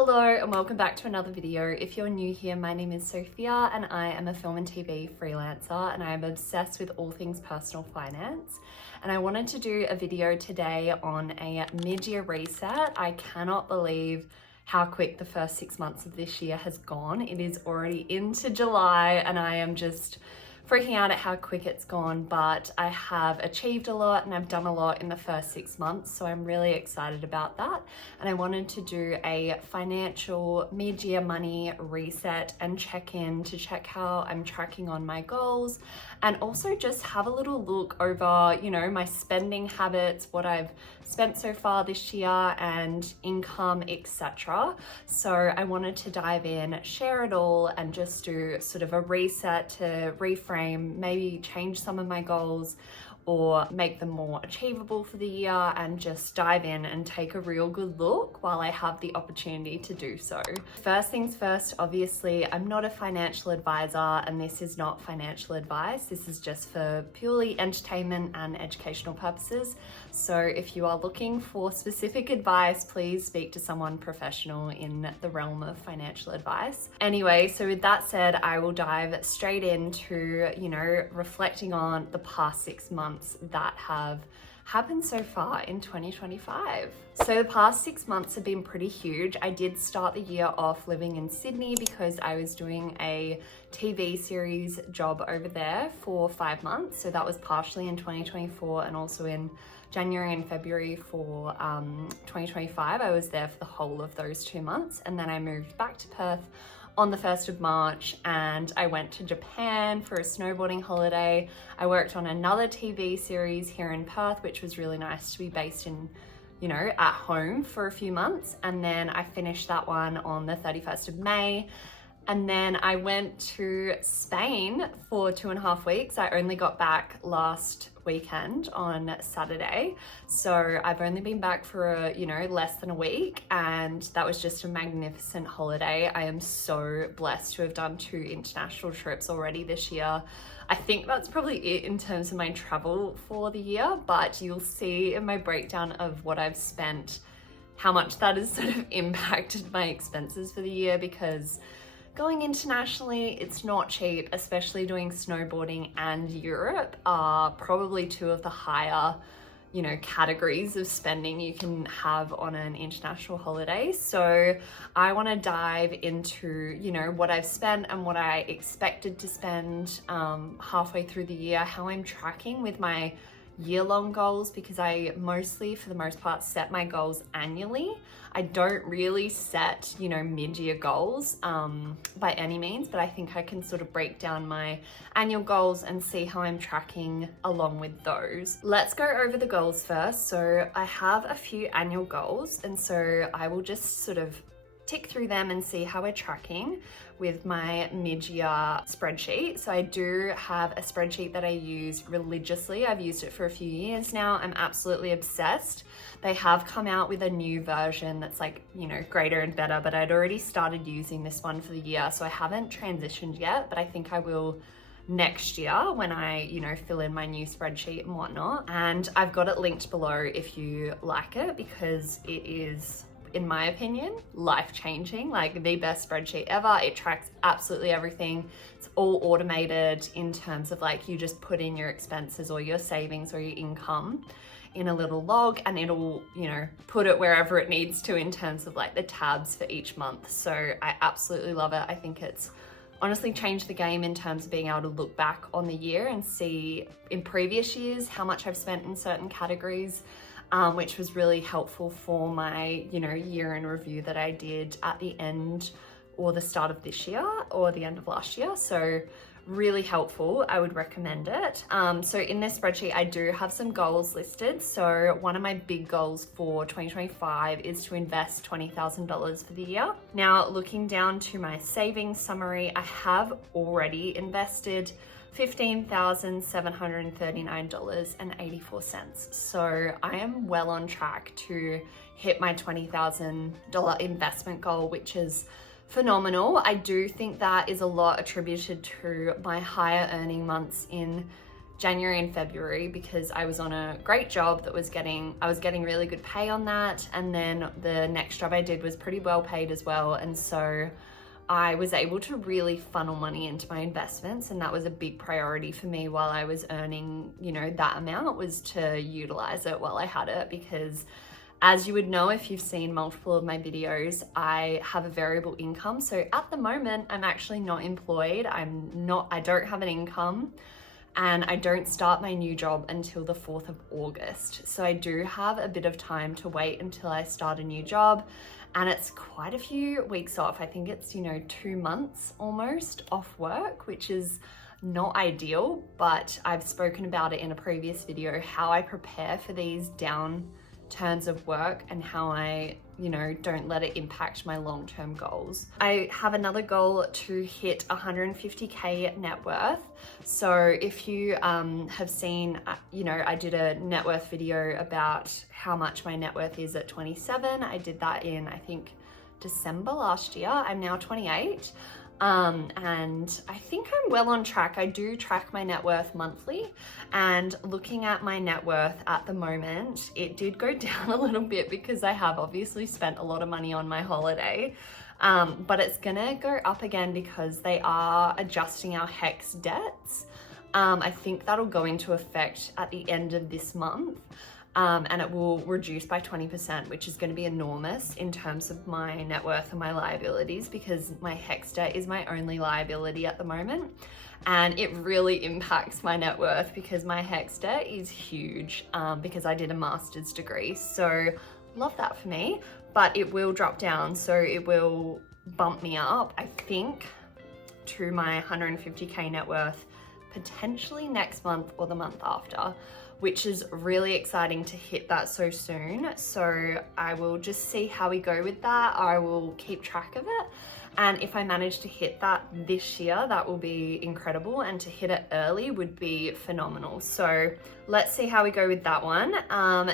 Hello and welcome back to another video. If you're new here, my name is Sophia and I am a film and TV freelancer and I am obsessed with all things personal finance. And I wanted to do a video today on a mid-year reset. I cannot believe how quick the first 6 months of this year has gone. It is already into July and I am just freaking out at how quick it's gone, but I have achieved a lot and I've done a lot in the first 6 months, so I'm really excited about that. And I wanted to do a financial mid-year money reset and check in to check how I'm tracking on my goals, and also just have a little look over, my spending habits, what I've spent so far this year and income, etc. So I wanted to dive in, share it all, and just do sort of a reset to reframe, maybe change some of my goals or make them more achievable for the year, and just dive in and take a real good look while I have the opportunity to do so. First things first, obviously, I'm not a financial advisor and this is not financial advice. This is just for purely entertainment and educational purposes. So if you are looking for specific advice, please speak to someone professional in the realm of financial advice. Anyway, so with that said, I will dive straight into, reflecting on the past 6 months that have happened so far in 2025. So the past 6 months have been pretty huge. I did start the year off living in Sydney because I was doing a TV series job over there for 5 months. So that was partially in 2024 and also in January and February for 2025. I was there for the whole of those 2 months, and then I moved back to Perth on the 1st of March and I went to Japan for a snowboarding holiday. I worked on another TV series here in Perth, which was really nice to be based in, at home for a few months. And then I finished that one on the 31st of May. And then I went to Spain for 2.5 weeks. I only got back last weekend on Saturday. So I've only been back for, less than a week, and that was just a magnificent holiday. I am so blessed to have done 2 international trips already this year. I think that's probably it in terms of my travel for the year, but you'll see in my breakdown of what I've spent, how much that has sort of impacted my expenses for the year, because going internationally, it's not cheap, especially doing snowboarding and Europe are probably 2 of the higher, categories of spending you can have on an international holiday. So I want to dive into, what I've spent and what I expected to spend halfway through the year, how I'm tracking with my year-long goals, because I mostly, for the most part, set my goals annually. I don't really set, mid-year goals by any means, but I think I can sort of break down my annual goals and see how I'm tracking along with those. Let's go over the goals first. So I have a few annual goals, and so I will just sort of tick through them and see how we're tracking with my mid-year spreadsheet. So I do have a spreadsheet that I use religiously. I've used it for a few years now. I'm absolutely obsessed. They have come out with a new version that's like, greater and better, but I'd already started using this one for the year. So I haven't transitioned yet, but I think I will next year when I, fill in my new spreadsheet and whatnot. And I've got it linked below if you like it, because it is, in my opinion, life-changing, like the best spreadsheet ever. It tracks absolutely everything. It's all automated in terms of like, you just put in your expenses or your savings or your income in a little log, and it'll, put it wherever it needs to in terms of like the tabs for each month. So I absolutely love it. I think it's honestly changed the game in terms of being able to look back on the year and see in previous years how much I've spent in certain categories, which was really helpful for my, year in review that I did at the end or the start of this year or the end of last year. So really helpful. I would recommend it. So in this spreadsheet, I do have some goals listed. So one of my big goals for 2025 is to invest $20,000 for the year. Now, looking down to my savings summary, I have already invested $15,739.84. So I am well on track to hit my $20,000 investment goal, which is phenomenal. I do think that is a lot attributed to my higher earning months in January and February because I was on a great job that I was getting really good pay on that. And then the next job I did was pretty well paid as well. And so I was able to really funnel money into my investments, and that was a big priority for me while I was earning, you know, that amount, was to utilize it while I had it, because as you would know if you've seen multiple of my videos, I have a variable income. So at the moment, I'm actually not employed. I don't have an income, and I don't start my new job until the 4th of August. So I do have a bit of time to wait until I start a new job. And it's quite a few weeks off. I think it's, you know, 2 months almost off work, which is not ideal, but I've spoken about it in a previous video, how I prepare for these downturns of work and how I, you know, don't let it impact my long-term goals. I have another goal to hit 150K net worth. So if you have seen, you know, I did a net worth video about how much my net worth is at 27. I did that in, I think, December last year. I'm now 28. And I think I'm well on track. I do track my net worth monthly, and looking at my net worth at the moment, it did go down a little bit because I have obviously spent a lot of money on my holiday. But it's gonna go up again because they are adjusting our HEX debts. I think that'll go into effect at the end of this month. And it will reduce by 20%, which is going to be enormous in terms of my net worth and my liabilities, because my HEX debt is my only liability at the moment. And it really impacts my net worth because my HEX debt is huge, because I did a master's degree. So love that for me, but it will drop down. So it will bump me up, I think, to my 150K net worth potentially next month or the month after, which is really exciting to hit that so soon. So I will just see how we go with that. I will keep track of it. And if I manage to hit that this year, that will be incredible. And to hit it early would be phenomenal. So let's see how we go with that one.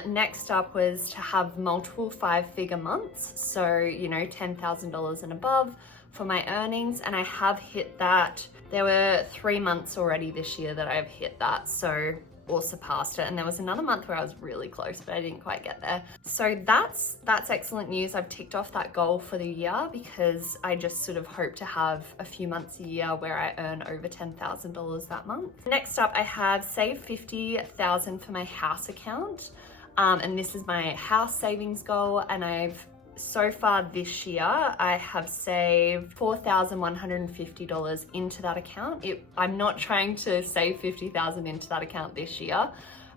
Next up was to have multiple 5-figure months. So, you know, $10,000 and above for my earnings. And I have hit that. There were 3 months already this year that I've hit that. So, or surpassed it, and there was another month where I was really close, but I didn't quite get there. So that's excellent news. I've ticked off that goal for the year because I just sort of hope to have a few months a year where I earn over $10,000 that month. Next up, I have saved $50,000 for my house account, and this is my house savings goal, and so far this year, I have saved $4,150 into that account. I'm not trying to save $50,000 into that account this year.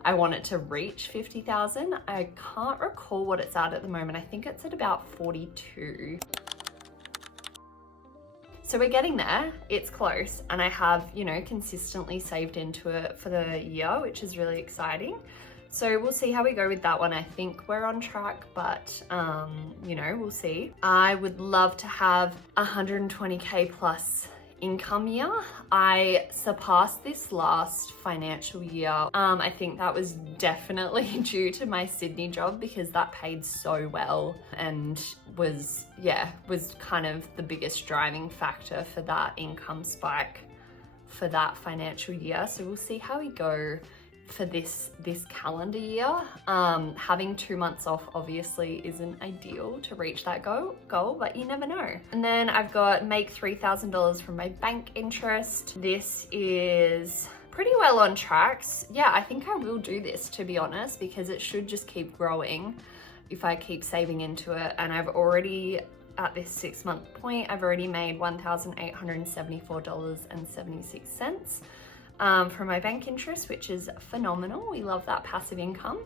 I want it to reach $50,000. I can't recall what it's at the moment. I think it's at about 42. So we're getting there, it's close. And I have, you know, consistently saved into it for the year, which is really exciting. So we'll see how we go with that one. I think we're on track, but you know, we'll see. I would love to have 120K plus income year. I surpassed this last financial year. I think that was definitely due to my Sydney job because that paid so well and was kind of the biggest driving factor for that income spike for that financial year. So we'll see how we go for this calendar year. Having 2 months off obviously isn't ideal to reach that goal, but you never know. And then I've got make $3,000 from my bank interest. This is pretty well on tracks. Yeah, I think I will do this, to be honest, because it should just keep growing if I keep saving into it. And I've already, at this 6-month point, I've already made $1,874.76 from my bank interest, which is phenomenal. We love that passive income.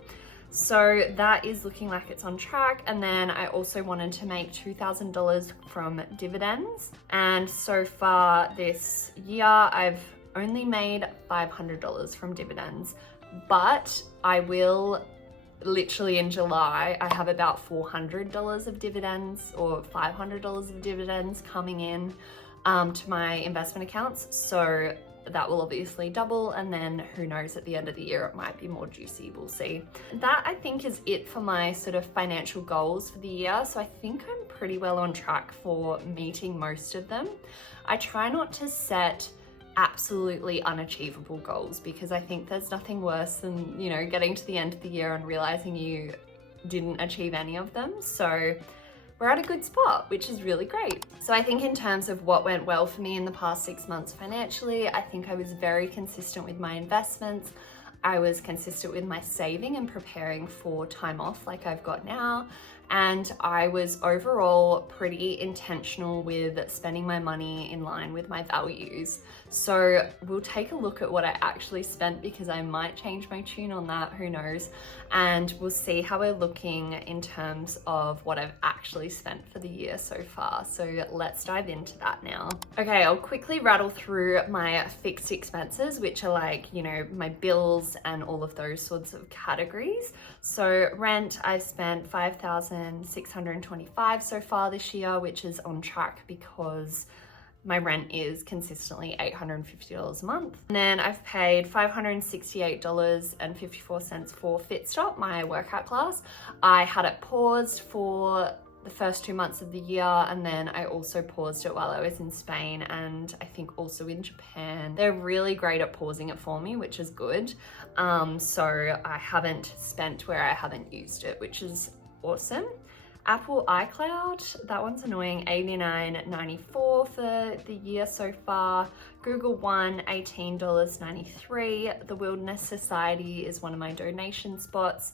So that is looking like it's on track. And then I also wanted to make $2,000 from dividends. And so far this year, I've only made $500 from dividends, but I will literally in July, I have about $400 of dividends or $500 of dividends coming in to my investment accounts. So that will obviously double, and then who knows, at the end of the year it might be more juicy, we'll see. That I think is it for my sort of financial goals for the year. So I think I'm pretty well on track for meeting most of them. I try not to set absolutely unachievable goals, because I think there's nothing worse than, you know, getting to the end of the year and realizing you didn't achieve any of them. So we're at a good spot, which is really great. So I think in terms of what went well for me in the past 6 months financially, I think I was very consistent with my investments. I was consistent with my saving and preparing for time off like I've got now. And I was overall pretty intentional with spending my money in line with my values. So we'll take a look at what I actually spent, because I might change my tune on that, who knows? And we'll see how we're looking in terms of what I've actually spent for the year so far. So let's dive into that now. Okay, I'll quickly rattle through my fixed expenses, which are like, you know, my bills and all of those sorts of categories. So rent, I've spent $5,625 so far this year, which is on track because my rent is consistently $850 a month. And then I've paid $568.54 for Fitstop, my workout class. I had it paused for the first 2 months of the year, and then I also paused it while I was in Spain, and I think also in Japan. They're really great at pausing it for me, which is good. So I haven't spent where I haven't used it, which is awesome. Apple iCloud, that one's annoying, $89.94 for the year so far. Google One, $18.93. The Wilderness Society is one of my donation spots.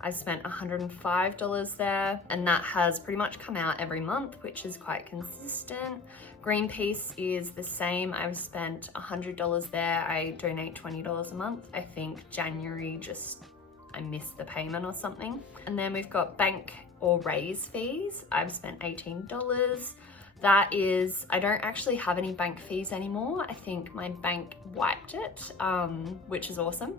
I've spent $105 there, and that has pretty much come out every month, which is quite consistent. Greenpeace is the same. I've spent $100 there. I donate $20 a month. I think January I missed the payment or something. And then we've got bank or raise fees. I've spent $18. That is, I don't actually have any bank fees anymore. I think my bank wiped it, which is awesome.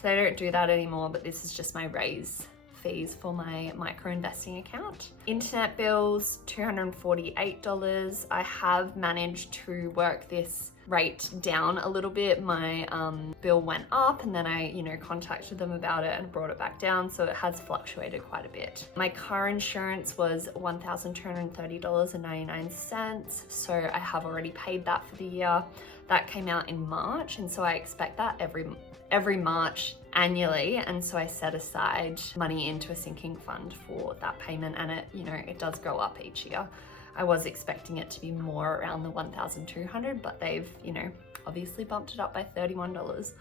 So I don't do that anymore, but this is just my raise fees for my micro investing account. Internet bills, $248. I have managed to work this rate down a little bit. My bill went up, and then I, contacted them about it and brought it back down. So it has fluctuated quite a bit. My car insurance was $1,230.99. So I have already paid that for the year. That came out in March, and so I expect that every March annually, and so I set aside money into a sinking fund for that payment, and it does go up each year. I was expecting it to be more around the $1,200, but they've obviously bumped it up by $31.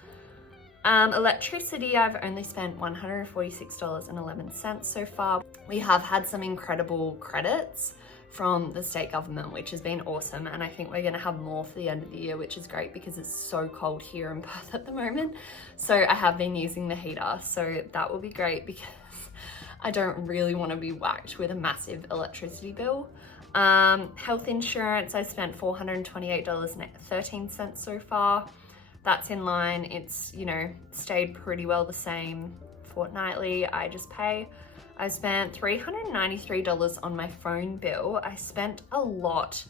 Electricity, I've only spent $146.11 so far. We have had some incredible credits from the state government, which has been awesome, and I think we're going to have more for the end of the year, which is great because it's so cold here in Perth at the moment. So I have been using the heater, so that will be great because I don't really want to be whacked with a massive electricity bill. Health insurance, I spent $428.13 so far. That's in line. It's stayed pretty well the same fortnightly. I just pay. I spent $393 on my phone bill. I spent a lot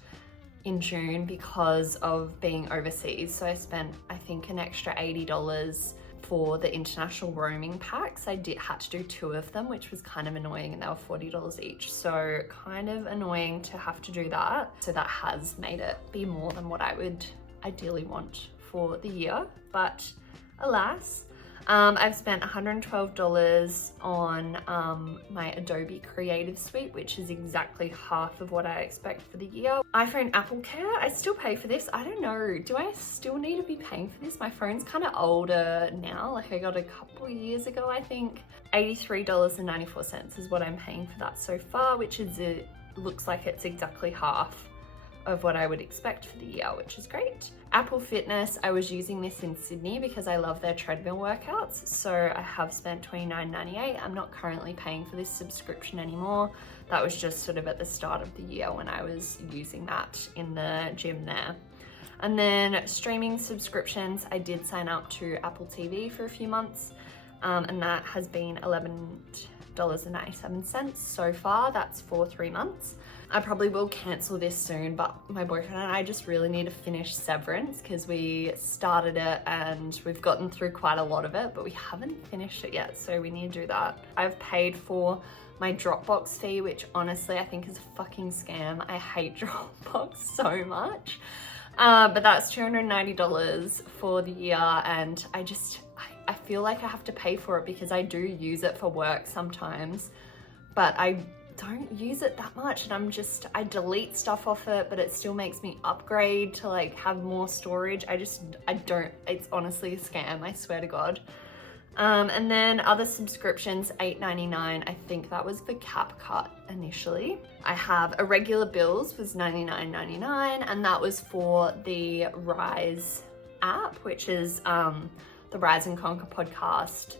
in June because of being overseas. So I spent, I think, an extra $80 for the international roaming packs. I had to do 2 of them, which was kind of annoying, and they were $40 each. So kind of annoying to have to do that. So that has made it be more than what I would ideally want for the year, but alas. I've spent $112 on my Adobe Creative Suite, which is exactly half of what I expect for the year. iPhone Apple Care, I still pay for this. I don't know, do I still need to be paying for this? My phone's kind of older now, like I got a couple of years ago, I think. $83.94 is what I'm paying for that so far, which is, it looks like it's exactly half of what I would expect for the year, which is great. Apple Fitness, I was using this in Sydney because I love their treadmill workouts, so I have spent $29.98. I'm not currently paying for this subscription anymore. That was just sort of at the start of the year when I was using that in the gym there. And then streaming subscriptions, I did sign up to Apple TV for a few months, and that has been $11.97 so far. That's for 3 months. I probably will cancel this soon, but my boyfriend and I just really need to finish Severance because we started it and we've gotten through quite a lot of it, but we haven't finished it yet, so we need to do that. I've paid for my Dropbox fee, which honestly I think is a fucking scam. I hate Dropbox so much. But that's $290 for the year, and I feel like I have to pay for it because I do use it for work sometimes, but I don't use it that much, and I delete stuff off it, but it still makes me upgrade to like have more storage. I don't, it's honestly a scam, I swear to God. And then other subscriptions, $8.99. I think that was for CapCut initially. I have Irregular Bills was $99.99, and that was for the Rise app, which is the Rise and Conquer podcast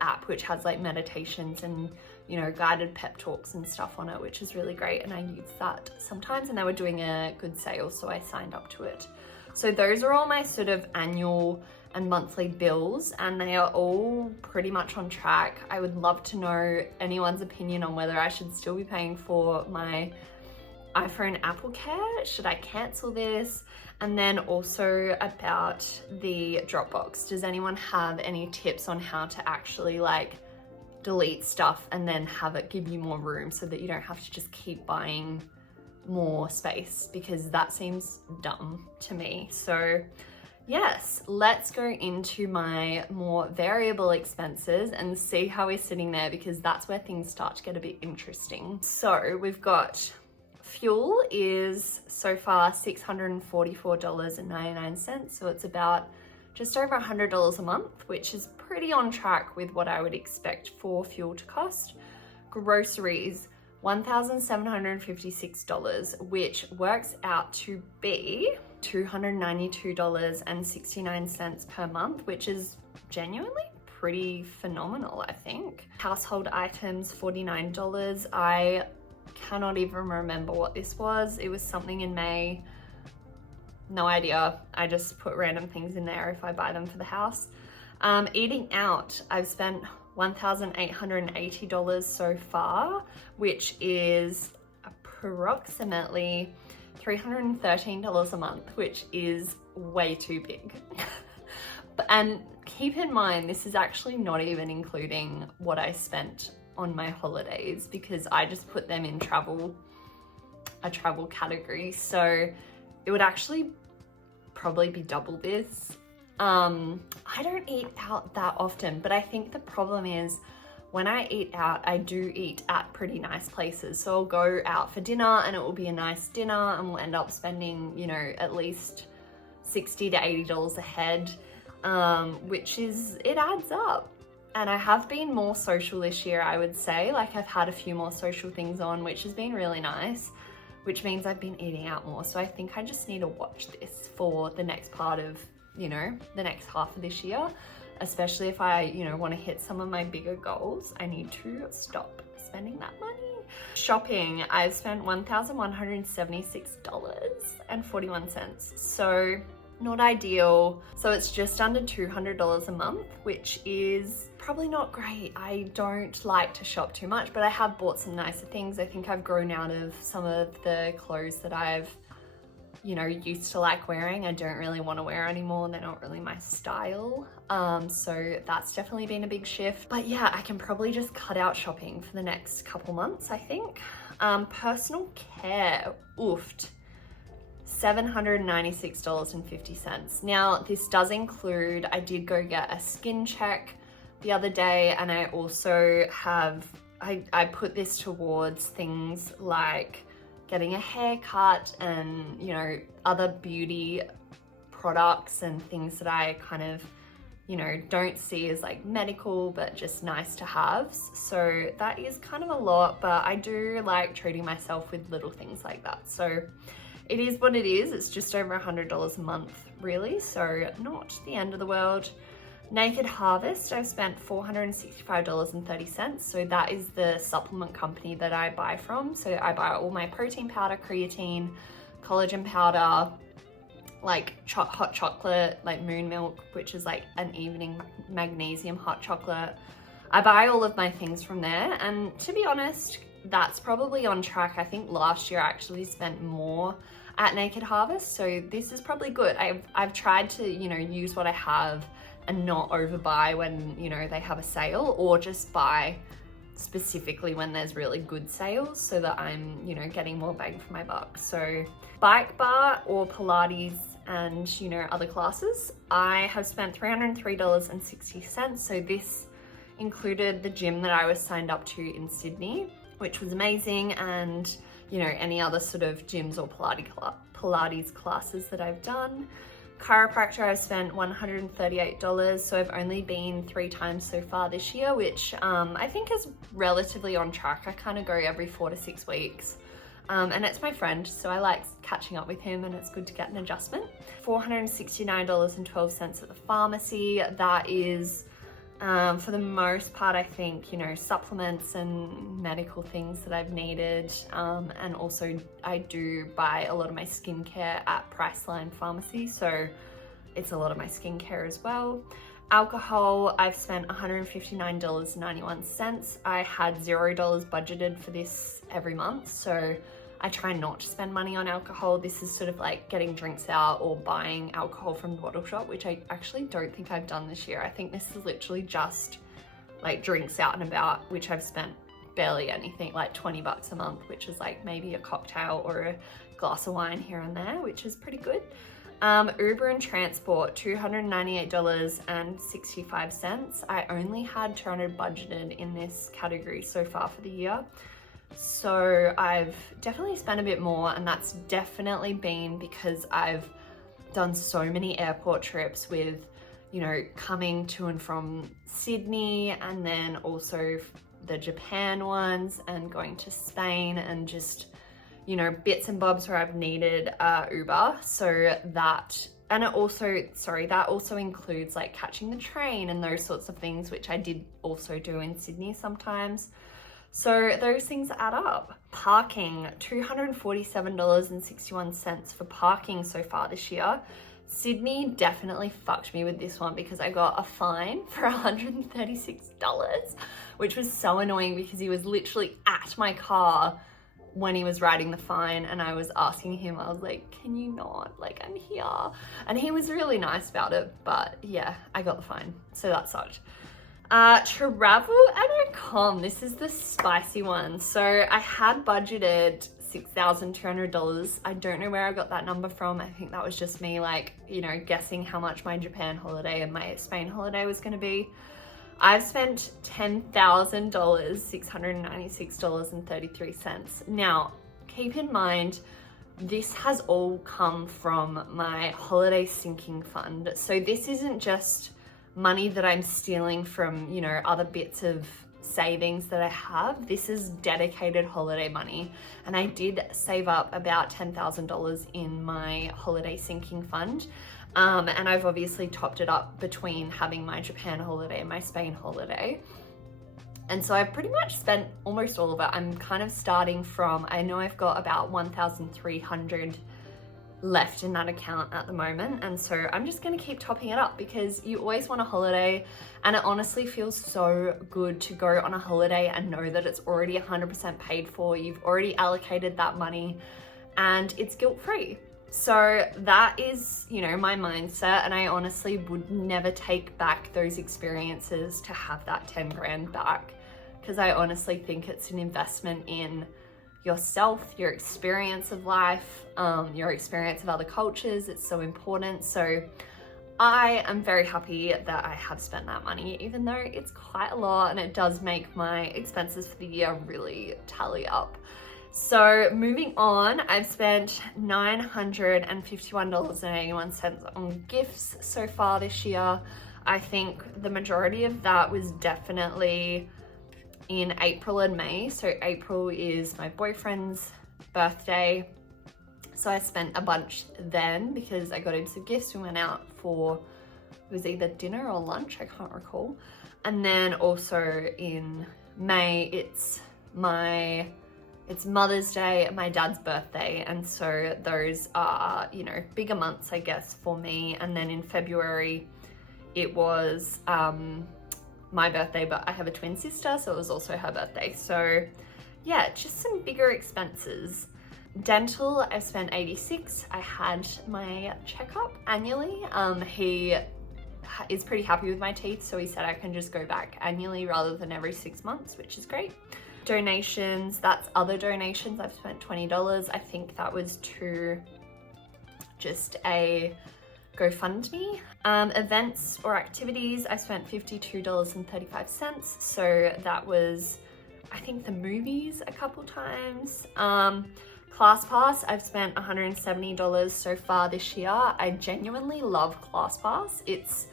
app, which has like meditations and, you know, guided pep talks and stuff on it, which is really great. And I use that sometimes, and they were doing a good sale, so I signed up to it. So those are all my sort of annual and monthly bills, and they are all pretty much on track. I would love to know anyone's opinion on whether I should still be paying for my iPhone Apple Care. Should I cancel this? And then also about the Dropbox. Does anyone have any tips on how to actually like delete stuff and then have it give you more room so that you don't have to just keep buying more space? Because that seems dumb to me. So yes, let's go into my more variable expenses and see how we're sitting there, because that's where things start to get a bit interesting. So we've got fuel is so far $644.99. So it's about just over $100 a month, which is pretty on track with what I would expect for fuel to cost. Groceries, $1,756, which works out to be $292.69 per month, which is genuinely pretty phenomenal, I think. Household items, $49. I cannot even remember what this was. It was something in May. No idea. I just put random things in there if I buy them for the house. Eating out, I've spent $1,880 so far, which is approximately $313 a month, which is way too big. And keep in mind, this is actually not even including what I spent on my holidays, because I just put them in a travel category. So it would actually probably be double this. I don't eat out that often, but I think the problem is when I eat out, I do eat at pretty nice places. So I'll go out for dinner and it will be a nice dinner, and we'll end up spending, you know, at least $60 to $80 a head, which is, it adds up. And I have been more social this year, I would say. Like, I've had a few more social things on, which has been really nice, which means I've been eating out more. So I think I just need to watch this for the next part of, you know, the next half of this year. Especially if I, you know, want to hit some of my bigger goals, I need to stop spending that money. Shopping, I've spent $1,176.41. So not ideal. So it's just under $200 a month, which is probably not great. I don't like to shop too much, but I have bought some nicer things. I think I've grown out of some of the clothes that I've, you know, used to like wearing. I don't really want to wear anymore. They're not really my style. So that's definitely been a big shift. But yeah, I can probably just cut out shopping for the next couple months, I think. Personal care, oofed. $796.50. Now, this does include, I did go get a skin check the other day, and I also have, I put this towards things like getting a haircut and, you know, other beauty products and things that I kind of, you know, don't see as like medical, but just nice to have. So that is kind of a lot, but I do like treating myself with little things like that. So it is what it is. It's just over $100 a month, really. So not the end of the world. Naked Harvest, I've spent $465.30. So that is the supplement company that I buy from. So I buy all my protein powder, creatine, collagen powder, like hot chocolate, like Moon Milk, which is like an evening magnesium hot chocolate. I buy all of my things from there. And to be honest, that's probably on track. I think last year I actually spent more at Naked Harvest. So this is probably good. I've tried to, you know, use what I have and not overbuy when, you know, they have a sale, or just buy specifically when there's really good sales so that I'm, you know, getting more bang for my buck. So Bike Bar or Pilates and, you know, other classes. I have spent $303.60. So this included the gym that I was signed up to in Sydney, which was amazing, and, you know, any other sort of gyms or Pilates classes that I've done. Chiropractor, I've spent $138, so I've only been 3 times so far this year, which I think is relatively on track. I kind of go every 4 to 6 weeks. And it's my friend, so I like catching up with him, and it's good to get an adjustment. $469.12 at the pharmacy. That is, for the most part, I think, you know, supplements and medical things that I've needed. And also I do buy a lot of my skincare at Priceline Pharmacy, so it's a lot of my skincare as well. Alcohol, I've spent $159.91. I had $0 budgeted for this every month, so I try not to spend money on alcohol. This is sort of like getting drinks out or buying alcohol from the bottle shop, which I actually don't think I've done this year. I think this is literally just like drinks out and about, which I've spent barely anything, like 20 bucks a month, which is like maybe a cocktail or a glass of wine here and there, which is pretty good. Uber and transport, $298.65. I only had $200 budgeted in this category so far for the year. So I've definitely spent a bit more, and that's definitely been because I've done so many airport trips with, you know, coming to and from Sydney, and then also the Japan ones, and going to Spain, and just, you know, bits and bobs where I've needed Uber. So that, and it also, that also includes like catching the train and those sorts of things, which I did also do in Sydney sometimes. So those things add up. Parking, $247.61 for parking so far this year. Sydney definitely fucked me with this one because I got a fine for $136, which was so annoying because he was literally at my car when he was writing the fine, and I was asking him, I was like, can you not? Like, I'm here. And he was really nice about it, but yeah, I got the fine. So that sucked. Travel.com, this is the spicy one. So I had budgeted $6,200. I don't know where I got that number from. I think that was just me, like, you know, guessing how much my Japan holiday and my Spain holiday was going to be. I've spent $10,000, $696.33. Now, keep in mind, this has all come from my holiday sinking fund. So this isn't just money that I'm stealing from, you know, other bits of savings that I have. This is dedicated holiday money. And I did save up about $10,000 in my holiday sinking fund. And I've obviously topped it up between having my Japan holiday and my Spain holiday. And so I've pretty much spent almost all of it. I'm kind of starting from, I know I've got about 1,300 left in that account at the moment, and so I'm just going to keep topping it up because you always want a holiday, and it honestly feels so good to go on a holiday and know that it's already 100% paid for. You've already allocated that money and it's guilt-free. So that is, you know, my mindset, and I honestly would never take back those experiences to have that 10 grand back, because I honestly think it's an investment in yourself, your experience of life, your experience of other cultures. It's so important. So I am very happy that I have spent that money, even though it's quite a lot and it does make my expenses for the year really tally up. So moving on, I've spent $951.81 on gifts so far this year. I think the majority of that was definitely in April and May. So April is my boyfriend's birthday, so I spent a bunch then because I got him some gifts. We went out for, it was either dinner or lunch, I can't recall. And then also in May, it's Mother's Day and my dad's birthday, and so those are, you know, bigger months, I guess, for me. And then in February it was my birthday, but I have a twin sister, so it was also her birthday. So yeah, just some bigger expenses. Dental, I spent $86. I had my checkup annually. He is pretty happy with my teeth, so he said I can just go back annually rather than every 6 months, which is great. Donations, that's other donations. I've spent $20. I think that was to just a GoFundMe. Events or activities, I spent $52.35. So that was, I think, the movies a couple times. ClassPass, I've spent $170 so far this year. I genuinely love ClassPass. It's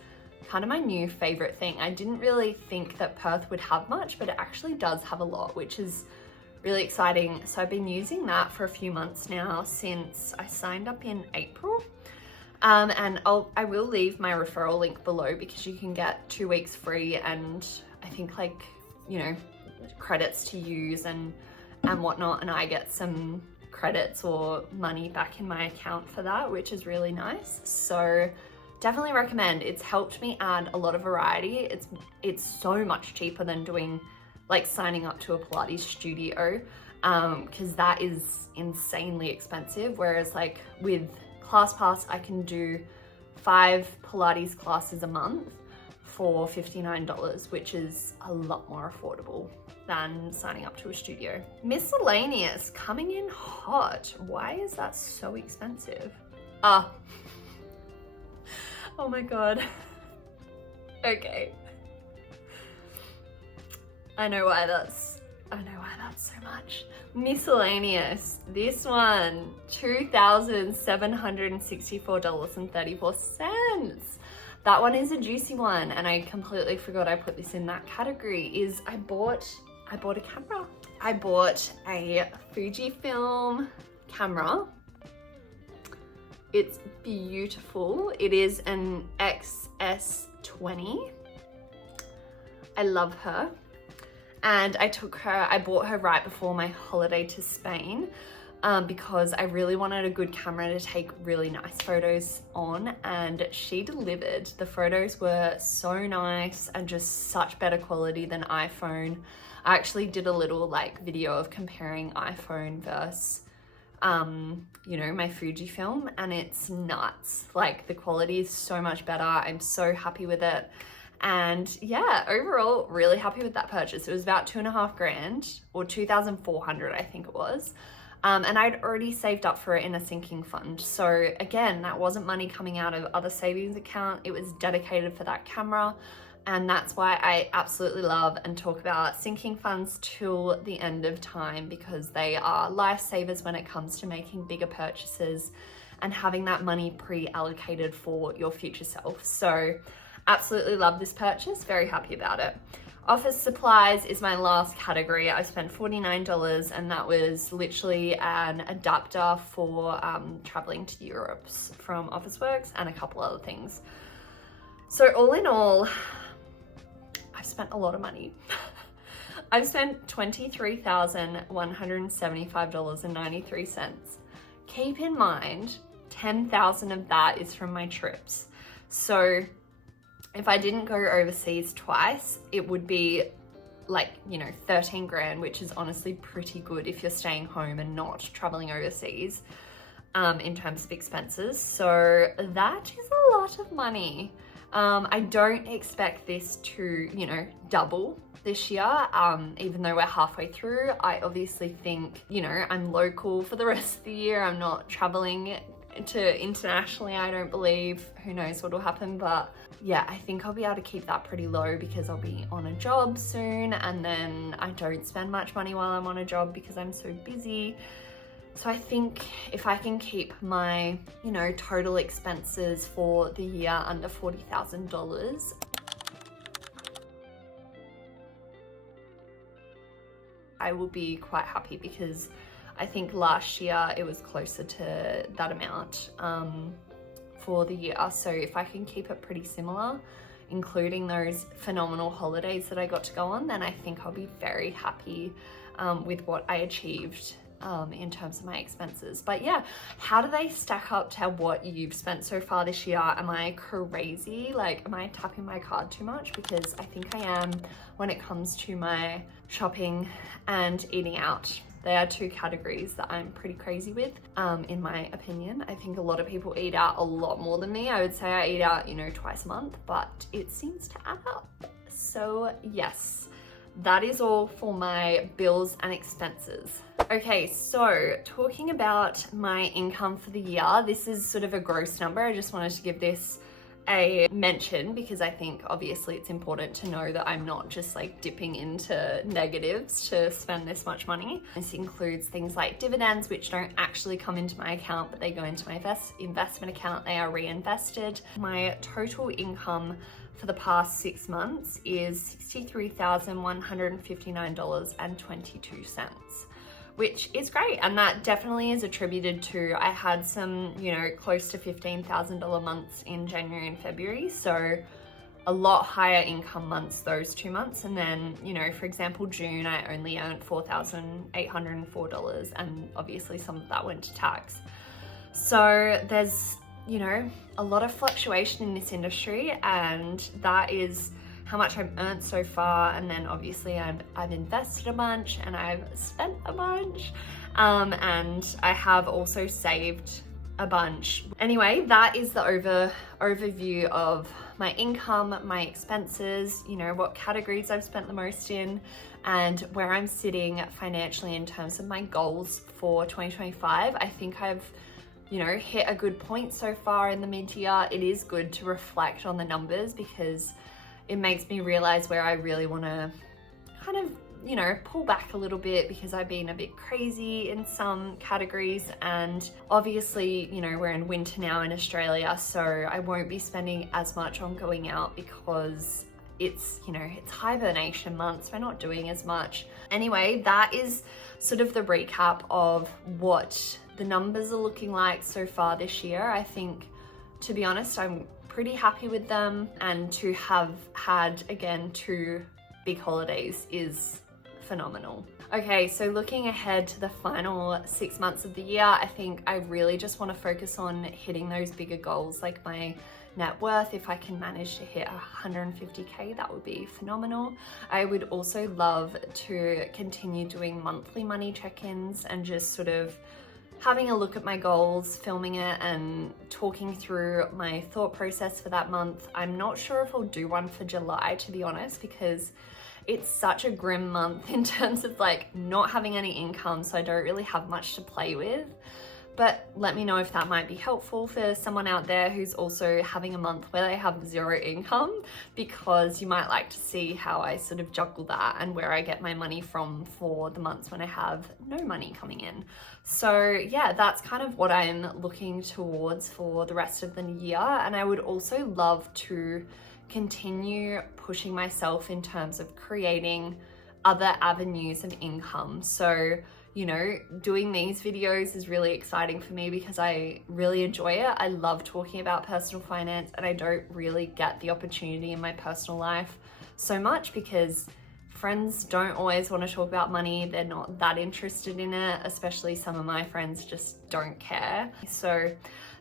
kind of my new favorite thing. I didn't really think that Perth would have much, but it actually does have a lot, which is really exciting. So I've been using that for a few months now since I signed up in April. And I will leave my referral link below because you can get 2 weeks free and I think like, you know, credits to use and whatnot. And I get some credits or money back in my account for that, which is really nice. So definitely recommend. It's helped me add a lot of variety. It's so much cheaper than doing like signing up to a Pilates studio, because that is insanely expensive. Whereas like with ClassPass, I can do 5 Pilates classes a month for $59, which is a lot more affordable than signing up to a studio. Miscellaneous coming in hot. Why is that so expensive? Oh my God. Okay. I know why that's so much. Miscellaneous. This one, $2,764.34. That one is a juicy one, and I completely forgot I put this in that category. Is I bought a camera. I bought a Fujifilm camera. It's beautiful. It is an XS20. I love her. And I bought her right before my holiday to Spain, because I really wanted a good camera to take really nice photos on, and she delivered. The photos were so nice and just such better quality than iPhone. I actually did a little like video of comparing iPhone versus you know, my Fujifilm, and it's nuts. Like the quality is so much better. I'm so happy with it. And yeah, overall, really happy with that purchase. It was about $2.5 grand or 2,400, I think it was. And I'd already saved up for it in a sinking fund. So again, that wasn't money coming out of other savings account. It was dedicated for that camera. And that's why I absolutely love and talk about sinking funds till the end of time, because they are lifesavers when it comes to making bigger purchases and having that money pre-allocated for your future self. So absolutely love this purchase, very happy about it. Office supplies is my last category. I spent $49, and that was literally an adapter for traveling to Europe from Officeworks and a couple other things. So all in all, I've spent a lot of money. I've spent $23,175.93. Keep in mind, 10,000 of that is from my trips. So if I didn't go overseas twice, it would be like, you know, 13 grand, which is honestly pretty good if you're staying home and not traveling overseas, in terms of expenses. So that is a lot of money. I don't expect this to, you know, double this year, even though we're halfway through. I obviously think, you know, I'm local for the rest of the year. I'm not traveling to internationally, I don't believe. Who knows what will happen, but yeah, I think I'll be able to keep that pretty low because I'll be on a job soon, and then I don't spend much money while I'm on a job because I'm so busy. So I think if I can keep my, you know, total expenses for the year under $40,000, I will be quite happy, because I think last year it was closer to that amount for the year. So if I can keep it pretty similar, including those phenomenal holidays that I got to go on, then I think I'll be very happy with what I achieved in terms of my expenses. But yeah, how do they stack up to what you've spent so far this year? Am I crazy? Like, am I tapping my card too much? Because I think I am when it comes to my shopping and eating out. They are two categories that I'm pretty crazy with, in my opinion. I think a lot of people eat out a lot more than me. I would say I eat out, you know, twice a month, but it seems to add up. So yes, that is all for my bills and expenses. Okay, so talking about my income for the year, this is sort of a gross number. I just wanted to give this a mention because I think obviously it's important to know that I'm not just like dipping into negatives to spend this much money. This includes things like dividends, which don't actually come into my account, but they go into my investment account. They are reinvested. My total income for the past 6 months is $63,159.22. which is great. And that definitely is attributed to, I had some, close to $15,000 months in January and February. So a lot higher income months, those 2 months. And then, for example, June, I only earned $4,804. And obviously some of that went to tax. So there's, a lot of fluctuation in this industry, and that is how much I've earned so far. And then obviously I've invested a bunch and I've spent a bunch, and I have also saved a bunch. Anyway, that is the overview of my income, my expenses, what categories I've spent the most in, and where I'm sitting financially in terms of my goals for 2025. I think I've hit a good point so far in the mid-year. It is good to reflect on the numbers because it makes me realize where I really want to kind of, pull back a little bit, because I've been a bit crazy in some categories. And obviously, we're in winter now in Australia, so I won't be spending as much on going out because it's, it's hibernation months. We're not doing as much. Anyway, that is sort of the recap of what the numbers are looking like so far this year. I think, to be honest, I'm pretty happy with them, and to have had, again, 2 big holidays is phenomenal. Okay, so looking ahead to the final 6 months of the year, I think I really just want to focus on hitting those bigger goals, like my net worth. If I can manage to hit 150K, that would be phenomenal. I would also love to continue doing monthly money check-ins and just sort of having a look at my goals, filming it and talking through my thought process for that month. I'm not sure if I'll do one for July, to be honest, because it's such a grim month in terms of like not having any income, so I don't really have much to play with. But let me know if that might be helpful for someone out there who's also having a month where they have 0 income, because you might like to see how I sort of juggle that and where I get my money from for the months when I have no money coming in. So yeah, that's kind of what I'm looking towards for the rest of the year. And I would also love to continue pushing myself in terms of creating other avenues of income. So doing these videos is really exciting for me because I really enjoy it. I love talking about personal finance, and I don't really get the opportunity in my personal life so much because friends don't always want to talk about money. They're not that interested in it, especially some of my friends just don't care. So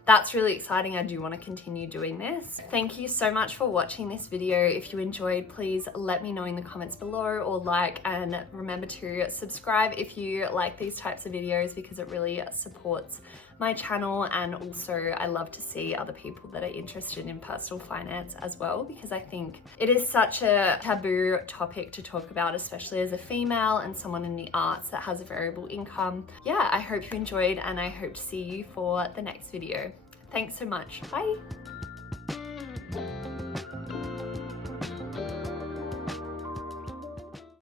that's really exciting. I do want to continue doing this. Thank you so much for watching this video. If you enjoyed, please let me know in the comments below, or like, and remember to subscribe if you like these types of videos, because it really supports my channel. And also I love to see other people that are interested in personal finance as well, because I think it is such a taboo topic to talk about, especially as a female and someone in the arts that has a variable income. Yeah, I hope you enjoyed, and I hope to see you for the next video. Thanks so much. Bye.